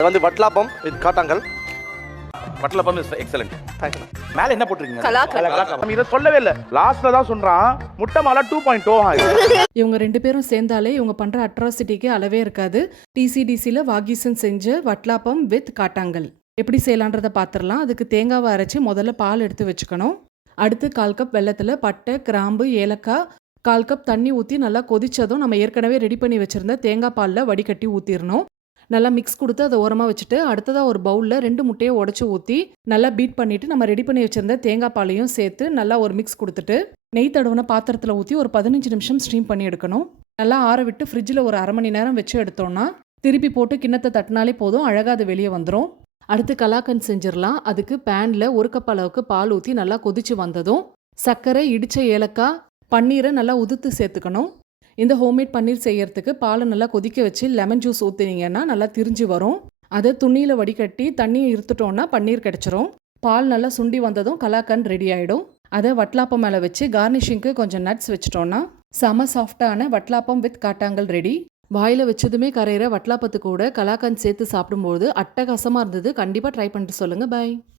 இது வந்து வட்லாப்பம் வித் காட்டாங்கல். Watalappam is excellent. தேங்க்யூ. மேல என்ன போட்டிருக்கீங்க? கலாக்கா. இதை சொல்லவே இல்லை, லாஸ்ட்ல தான் சொல்றான். முட்டை மாலை 2.0 இவங்க 2 பேரும் சேர்ந்தாலே இவங்க பண்ற அட்ராசிட்டிக்கு அளவே இருக்காது. டிசிடிசியில் வாகீசன் செஞ்ச வட்லாப்பம் வித் காட்டாங்கல் எப்படி செய்யலான்றதை பார்த்துடலாம். அதுக்கு தேங்காவை அரைச்சி முதல்ல பால் எடுத்து வச்சுக்கணும். அடுத்து 1/4 கப் வெல்லத்தில் பட்டை, கிராம்பு, ஏலக்காய், 1/4 கப் தண்ணி ஊற்றி நல்லா கொதிச்சதும் நம்ம ஏற்கனவே ரெடி பண்ணி வச்சுருந்த தேங்காய் பாலில் வடிகட்டி ஊற்றிடணும். நல்லா மிக்ஸ் கொடுத்து அதை ஓரமாக வச்சுட்டு அடுத்ததாக ஒரு பவுலில் 2 முட்டையை உடச்சி ஊற்றி நல்லா பீட் பண்ணிவிட்டு நம்ம ரெடி பண்ணி வச்சுருந்த தேங்காய் பாலையும் சேர்த்து நல்லா ஒரு மிக்ஸ் கொடுத்துட்டு நெய் தடவுன பாத்திரத்தில் ஊற்றி ஒரு 15 நிமிஷம் ஸ்டீம் பண்ணி எடுக்கணும். நல்லா ஆற விட்டு ஃப்ரிட்ஜில் ஒரு அரை மணி நேரம் வச்சு எடுத்தோம்னா திருப்பி போட்டு கிண்ணத்தை தட்டினாலே போதும், அழகாக அது வெளியே வந்துடும். அடுத்து கலாக்கன் செஞ்சிடலாம். அதுக்கு பேனில் 1 கப் அளவுக்கு பால் ஊற்றி நல்லா கொதிச்சு வந்ததும் சர்க்கரை, இடித்த ஏலக்காய், பன்னீரை நல்லா உதுத்து சேர்த்துக்கணும். இந்த ஹோம்மேட் பன்னீர் செய்யறதுக்கு பாலை நல்லா கொதிக்க வச்சு லெமன் ஜூஸ் ஊற்றினீங்கன்னா நல்லா திரிஞ்சு வரும். அதை துணியில் வடிகட்டி தண்ணியை இருத்துட்டோன்னா பன்னீர் கிடச்சிரும். பால் நல்லா சுண்டி வந்ததும் கலாக்கன் ரெடி ஆகிடும். அதை வட்லாப்பம் மேலே வச்சு கார்னிஷிங்க்கு கொஞ்சம் நட்ஸ் வச்சிட்டோன்னா செம சாஃப்டான வட்லாப்பம் வித் காட்டாங்கல் ரெடி. வாயில் வச்சதுமே கரையிற வட்லாப்பத்து கூட கலாக்கன் சேர்த்து சாப்பிடும்போது அட்டகாசமாக இருந்தது. கண்டிப்பாக ட்ரை பண்ணிட்டு சொல்லுங்கள். பை.